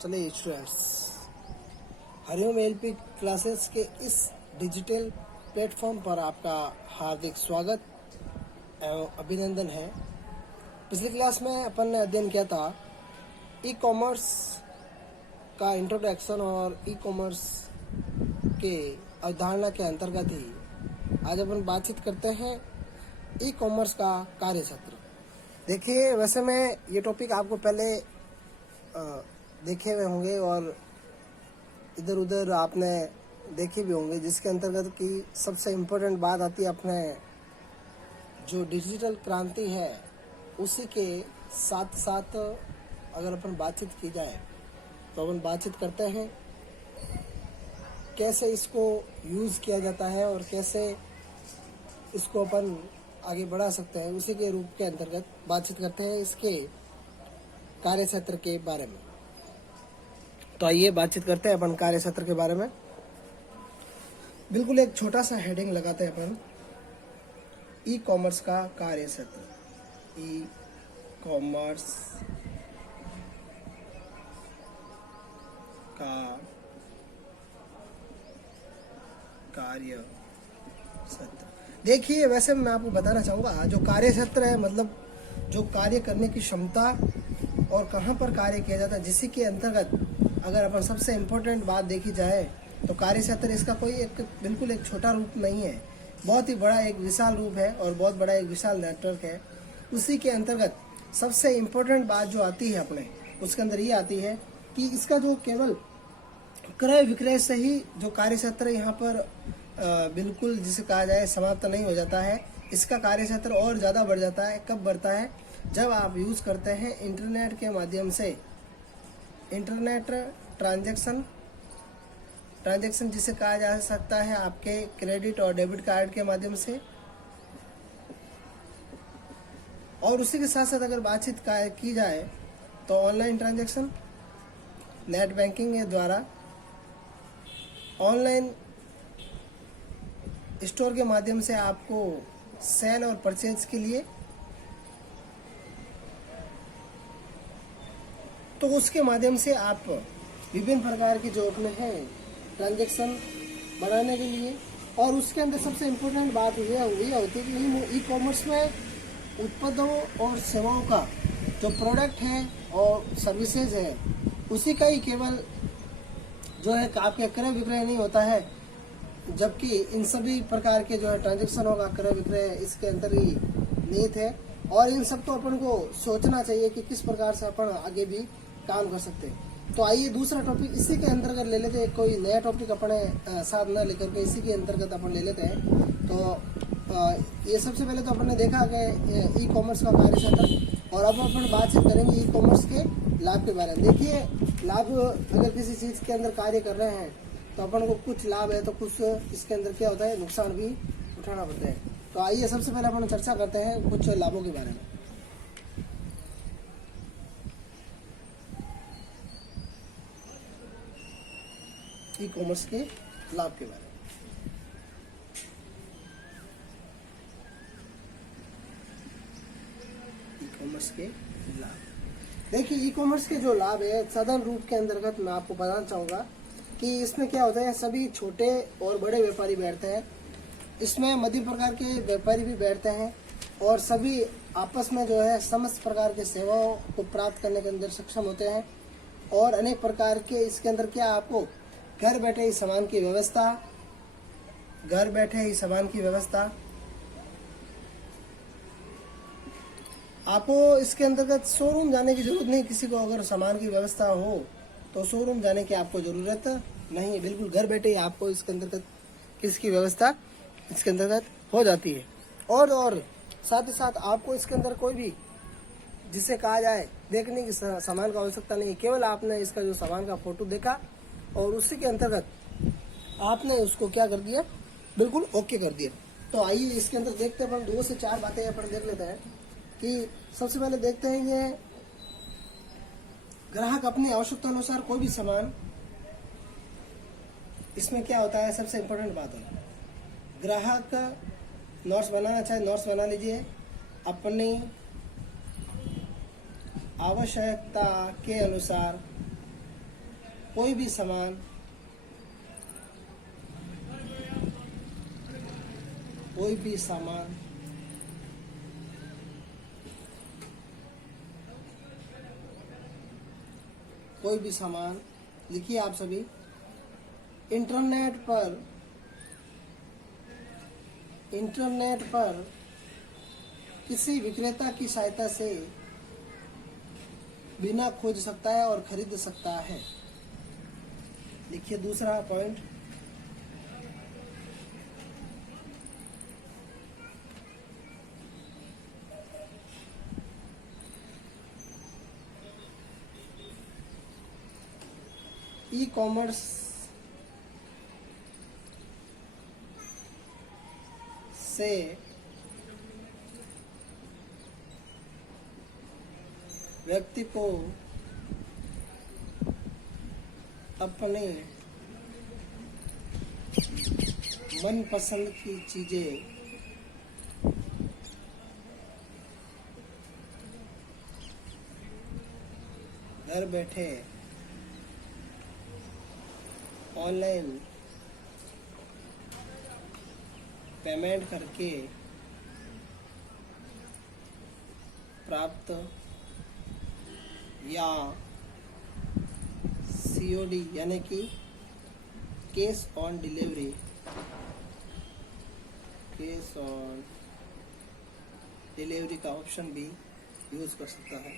चलिए students, Hariom LP classes के इस डिजिटल प्लेटफॉर्म पर आपका हार्दिक स्वागत एवं अभिनंदन है। पिछली क्लास में अपन ने अध्ययन किया था ई कॉमर्स का इंट्रोडक्शन और ई कॉमर्स के अवधारणा के अंतर्गत ही आज अपन बातचीत करते हैं ई कॉमर्स का कार्यक्षेत्र। देखिए, वैसे मैं ये टॉपिक आपको पहले देखे हुए होंगे और इधर उधर आपने देखे भी होंगे, जिसके अंतर्गत की सबसे इम्पोर्टेंट बात आती है अपने जो डिजिटल क्रांति है उसी के साथ साथ अगर अपन बातचीत की जाए तो अपन बातचीत करते हैं कैसे इसको यूज़ किया जाता है और कैसे इसको अपन आगे बढ़ा सकते हैं। उसी के रूप के अंतर्गत बातचीत करते हैं इसके कार्यक्षेत्र के बारे में। तो आइए बातचीत करते हैं अपन कार्यक्षेत्र के बारे में। बिल्कुल एक छोटा सा हेडिंग लगाते हैं अपन, ई कॉमर्स का कार्यक्षेत्र। ई कॉमर्स का कार्यक्षेत्र। देखिए, वैसे मैं आपको बताना चाहूँगा, जो कार्यक्षेत्र है मतलब जो कार्य करने की क्षमता और कहाँ पर कार्य किया जाता है, जिसी के अंतर्गत अगर अपन सबसे इम्पोर्टेंट बात देखी जाए तो कार्यक्षेत्र इसका कोई एक बिल्कुल एक छोटा रूप नहीं है, बहुत ही बड़ा एक विशाल रूप है और बहुत बड़ा एक विशाल नेटवर्क है। उसी के अंतर्गत सबसे इम्पोर्टेंट बात जो आती है अपने उसके अंदर ये आती है कि इसका जो केवल क्रय विक्रय से ही जो कार्यक्षेत्र यहाँ पर बिल्कुल जिसे कहा जाए समाप्त नहीं हो जाता है। इसका कार्यक्षेत्र और ज़्यादा बढ़ जाता है। कब बढ़ता है? जब आप यूज़ करते हैं इंटरनेट के माध्यम से, इंटरनेट ट्रांजैक्शन जिसे कहा जा सकता है आपके क्रेडिट और डेबिट कार्ड के माध्यम से। और उसी के साथ साथ अगर बातचीत की जाए तो ऑनलाइन ट्रांजैक्शन, नेट बैंकिंग के द्वारा, ऑनलाइन स्टोर के माध्यम से आपको सेल और परचेज के लिए, तो उसके माध्यम से आप विभिन्न प्रकार की जो अपने हैं ट्रांजैक्शन बनाने के लिए। और उसके अंदर सबसे इम्पोर्टेंट बात यह होती है कि ई कॉमर्स में उत्पादों और सेवाओं का जो प्रोडक्ट है और सर्विसेज है उसी का ही केवल जो है आपके क्रय विक्रय नहीं होता है, जबकि इन सभी प्रकार के जो है ट्रांजैक्शन होगा क्रय विक्रय इसके अंदर ही निहित है। और इन सब को अपन को सोचना चाहिए कि किस प्रकार से अपन आगे भी काम कर सकते हैं। तो आइए दूसरा टॉपिक इसी के अंतर्गत ले लेते हैं। कोई नया टॉपिक अपने साथ न लेकर के इसी के अंतर्गत अपन ले लेते हैं। तो ये सबसे पहले तो अपन ने देखा कि ई कॉमर्स का कार्यक्षेत्र, और अब अपन बातचीत करेंगे ई कॉमर्स के लाभ के बारे में। देखिए, लाभ अगर किसी चीज़ के अंदर कार्य कर रहे हैं तो अपन को कुछ लाभ है तो कुछ इसके अंदर क्या होता है, नुकसान भी उठाना पड़ता है। तो आइए सबसे पहले अपन चर्चा करते हैं कुछ लाभों के बारे में। ई कॉमर्स के लाभ के बारे में। ई कॉमर्स के लाभ, देखिए ई कॉमर्स के जो लाभ है साधारण रूप के अंतर्गत मैं आपको बताना चाहूँगा कि इसमें क्या होता है, सभी छोटे और बड़े व्यापारी बैठते हैं, इसमें मध्यम प्रकार के व्यापारी भी बैठते हैं और सभी आपस में जो है समस्त प्रकार के सेवाओं को प्राप्त करने के अंदर सक्षम होते हैं। और अनेक प्रकार के इसके अंदर क्या आपको घर बैठे ही सामान की व्यवस्था, आपको इसके अंतर्गत शोरूम जाने की जरूरत नहीं। किसी को अगर सामान की व्यवस्था हो तो शोरूम जाने की आपको जरूरत नहीं, बिल्कुल घर बैठे ही आपको इसके अंतर्गत किसकी व्यवस्था इसके अंतर्गत हो जाती है। और साथ ही साथ आपको इसके अंदर कोई भी जिसे कहा जाए देखने की सामान का आवश्यकता नहीं, केवल आपने इसका जो सामान का फोटो देखा और उसी के अंतर्गत आपने उसको क्या कर दिया, बिल्कुल ओके कर दिया। तो आइए इसके अंदर देखते हैं, अपन 2 से 4 बातें अपन देख लेते हैं कि सबसे पहले देखते हैं ये ग्राहक अपनी आवश्यकता अनुसार कोई भी सामान, इसमें क्या होता है सबसे इम्पोर्टेंट बात है, ग्राहक नोट्स बनाना चाहे नोट्स बना लीजिए, अपनी आवश्यकता के अनुसार कोई भी सामान कोई भी सामान कोई भी सामान लिखिए आप सभी। इंटरनेट पर किसी विक्रेता की सहायता से बिना खोज सकता है और खरीद सकता है। लिखिए दूसरा पॉइंट। ई कॉमर्स से व्यक्ति को अपने मनपसंद की चीजें घर बैठे ऑनलाइन पेमेंट करके प्राप्त या COD यानी कि कैश ऑन डिलीवरी का ऑप्शन भी यूज कर सकता है।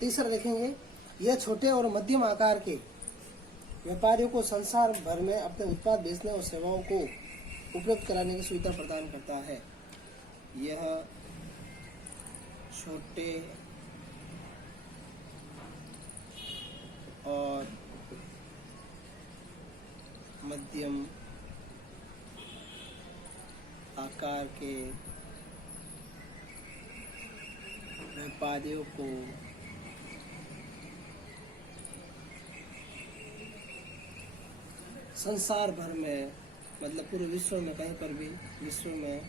तीसरा देखेंगे, यह छोटे और मध्यम आकार के व्यापारियों को संसार भर में अपने उत्पाद बेचने और सेवाओं को उपलब्ध कराने की सुविधा प्रदान करता है। यह छोटे और मध्यम आकार के व्यापारियों को संसार भर में, मतलब पूरे विश्व में, कहीं पर भी विश्व में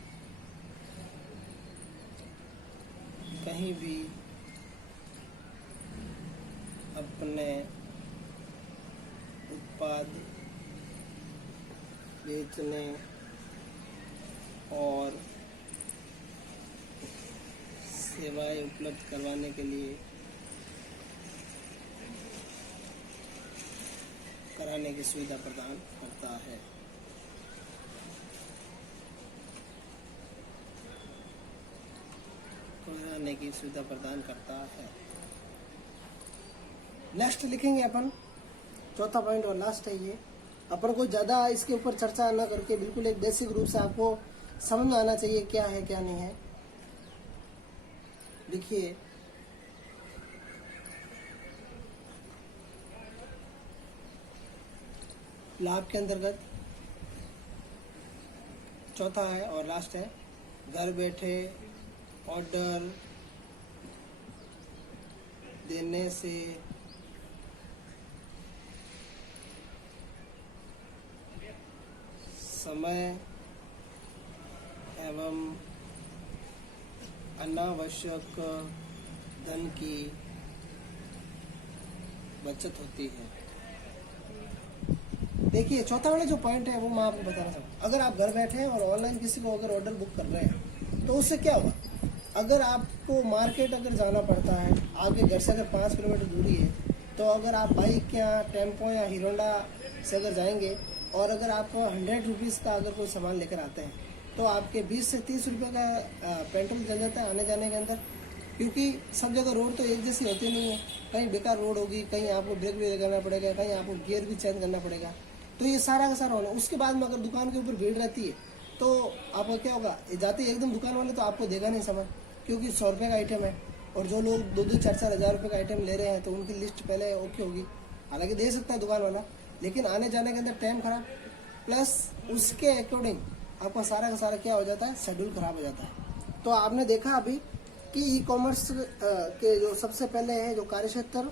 कहीं भी अपने उत्पाद बेचने और सेवाएं उपलब्ध करवाने के लिए कराने की सुविधा प्रदान करता है। कराने की सुविधा प्रदान करता है। नेक्स्ट लिखेंगे अपन, चौथा पॉइंट और लास्ट है ये। अपन को ज्यादा इसके ऊपर चर्चा न करके बिल्कुल एक बेसिक रूप से आपको समझ में आना चाहिए क्या है क्या नहीं है। देखिए, लाभ के अंतर्गत चौथा है और लास्ट है, घर बैठे ऑर्डर देने से समय एवं अनावश्यक धन की बचत होती है। देखिए, चौथा वाला जो पॉइंट है वो मैं आपको बताना चाहूँ। अगर आप घर बैठे हैं और ऑनलाइन किसी को अगर ऑर्डर बुक कर रहे हैं तो उससे क्या होगा, अगर आपको मार्केट अगर जाना पड़ता है, आपके घर से अगर 5 किलोमीटर दूरी है, तो अगर आप बाइक या टेम्पो या हीरो होंडा से अगर जाएंगे और अगर आप 100 रुपीज़ का अगर कोई सामान लेकर आते हैं तो आपके 20 से 30 रुपये का पेट्रोल चल जाता है आने जाने के अंदर, क्योंकि सब जगह रोड तो एक जैसी होती नहीं है। कहीं बेकार रोड होगी, कहीं आपको ब्रेक भी लगाना पड़ेगा, कहीं आपको गियर भी चेंज करना पड़ेगा, तो ये सारा का सारा होना। उसके बाद में अगर दुकान के ऊपर भीड़ रहती है तो आपको क्या होगा, जाते ही एकदम दुकान वाले तो आपको देगा नहीं सामान, क्योंकि 100 रुपये का आइटम है और जो लोग 2-4 हज़ार रुपये का आइटम ले रहे हैं तो उनकी लिस्ट पहले ओके होगी। हालांकि दे सकता है दुकान वाला, लेकिन आने जाने के अंदर टाइम खराब, प्लस उसके अकॉर्डिंग आपका सारा का सारा क्या हो जाता है, शेड्यूल खराब हो जाता है। तो आपने देखा अभी कि ई कॉमर्स के जो सबसे पहले है जो कार्यक्षेत्र,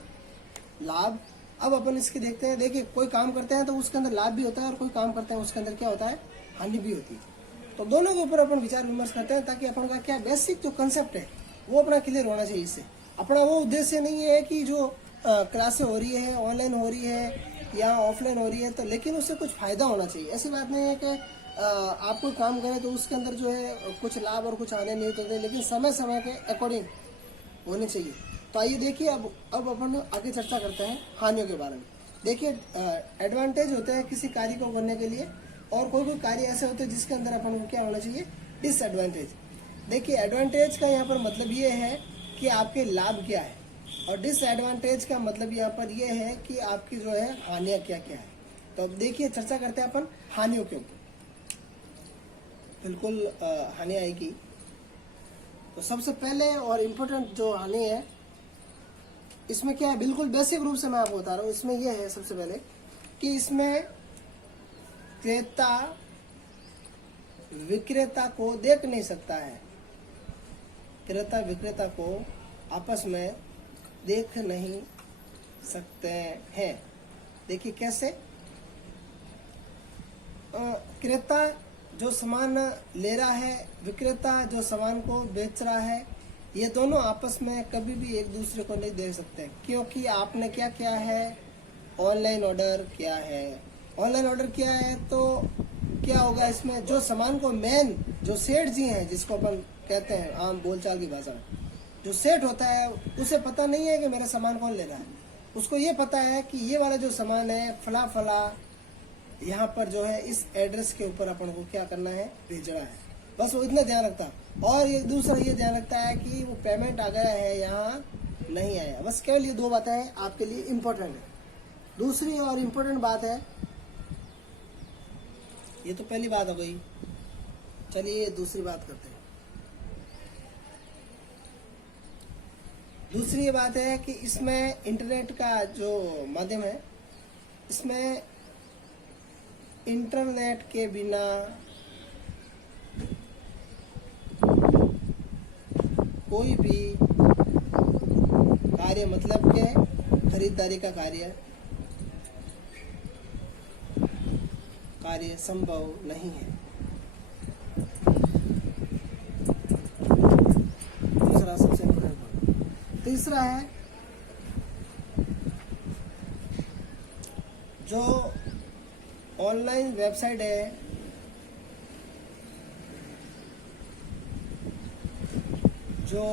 लाभ। अब अपन इसके देखते हैं। देखिए, कोई काम करते हैं तो उसके अंदर लाभ भी होता है और कोई काम करते हैं उसके अंदर क्या होता है, हानि भी होती है। तो दोनों के ऊपर अपन विचार विमर्श करते हैं ताकि अपन का क्या बेसिक जो कंसेप्ट है वो अपना क्लियर होना चाहिए। इससे अपना वो उद्देश्य नहीं है कि जो क्लासें हो रही है, ऑनलाइन हो रही है या ऑफलाइन हो रही है, तो लेकिन उससे कुछ फ़ायदा होना चाहिए। ऐसी बात नहीं है कि आप कोई काम करें तो उसके अंदर जो है कुछ लाभ और कुछ हानि नहीं होते, लेकिन समय समय के अकॉर्डिंग होने चाहिए। तो आइए देखिए, अब अपन आगे चर्चा करते हैं हानियों के बारे में। देखिए, एडवांटेज होते हैं किसी कार्य को करने के लिए, और कोई कोई कार्य ऐसे होते हैं जिसके अंदर अपन को क्या होना चाहिए, डिसएडवांटेज। देखिए, एडवांटेज का यहाँ पर मतलब ये है कि आपके लाभ क्या है, और डिसएडवांटेज का मतलब यहाँ पर ये है कि आपकी जो है हानियाँ क्या क्या है। तो अब देखिए, चर्चा करते हैं अपन हानियों के ऊपर। बिल्कुल हानि आएगी। तो सबसे पहले और इम्पोर्टेंट जो हानि है, इसमें क्या है, बिल्कुल बेसिक रूप से मैं आपको बता रहा हूँ। इसमें यह है सबसे पहले कि इसमें क्रेता विक्रेता को देख नहीं सकता है। क्रेता विक्रेता को आपस में देख नहीं सकते हैं। देखिए कैसे, क्रेता जो सामान ले रहा है, विक्रेता जो सामान को बेच रहा है, ये दोनों आपस में कभी भी एक दूसरे को नहीं देख सकते, क्योंकि आपने क्या किया है, ऑनलाइन ऑर्डर किया है। ऑनलाइन ऑर्डर किया है तो क्या होगा, इसमें जो सामान को मेन जो सेठ जी हैं, जिसको अपन कहते हैं आम बोलचाल की भाषा में, जो सेठ होता है, उसे पता नहीं है कि मेरा सामान कौन ले रहा है। उसको ये पता है कि ये वाला जो सामान है फला फला यहाँ पर जो है इस एड्रेस के ऊपर अपन को क्या करना है, भेजना है। बस वो इतना ध्यान रखता है। और ये दूसरा ये ध्यान रखता है कि वो पेमेंट आ गया है यहाँ नहीं आया। बस केवल ये दो बातें हैं आपके लिए इम्पोर्टेंट है। दूसरी और इम्पोर्टेंट बात है, ये तो पहली बात हो गई, चलिए दूसरी बात करते हैं। दूसरी ये बात है कि इसमें इंटरनेट का जो माध्यम है, इसमें इंटरनेट के बिना कोई भी कार्य, मतलब के खरीदारी का कार्य संभव नहीं है। दूसरा सबसे इम्पोर्टेंट पॉइंट। तीसरा है, जो ऑनलाइन वेबसाइट है, जो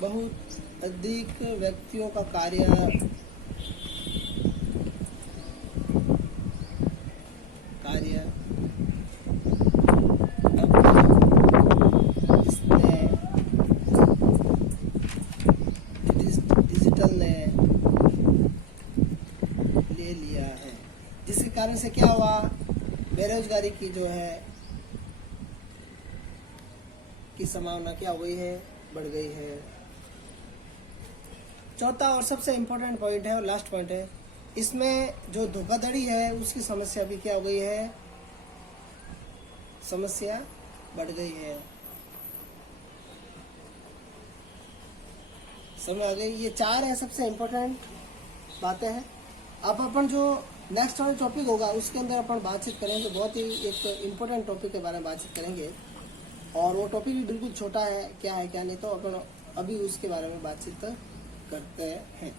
बहुत अधिक व्यक्तियों का कार्य डिजिटल ने ले लिया है, जिसके कारण से क्या हुआ, बेरोजगारी की जो है की संभावना क्या हो गई है, बढ़ गई है। चौथा और सबसे इम्पोर्टेंट पॉइंट है और लास्ट पॉइंट है, इसमें जो धोखाधड़ी है उसकी समस्या भी क्या हो गई है, समस्या बढ़ गई है। समझ आ गई, ये चार है सबसे इम्पोर्टेंट बातें हैं। अब अपन जो नेक्स्ट वाला टॉपिक होगा उसके अंदर अपन बातचीत करेंगे, बहुत ही एक इम्पोर्टेंट टॉपिक के बारे में बातचीत करेंगे, और वो टॉपिक भी बिल्कुल छोटा है, क्या है क्या नहीं, तो अपन अभी उसके बारे में बातचीत करते हैं।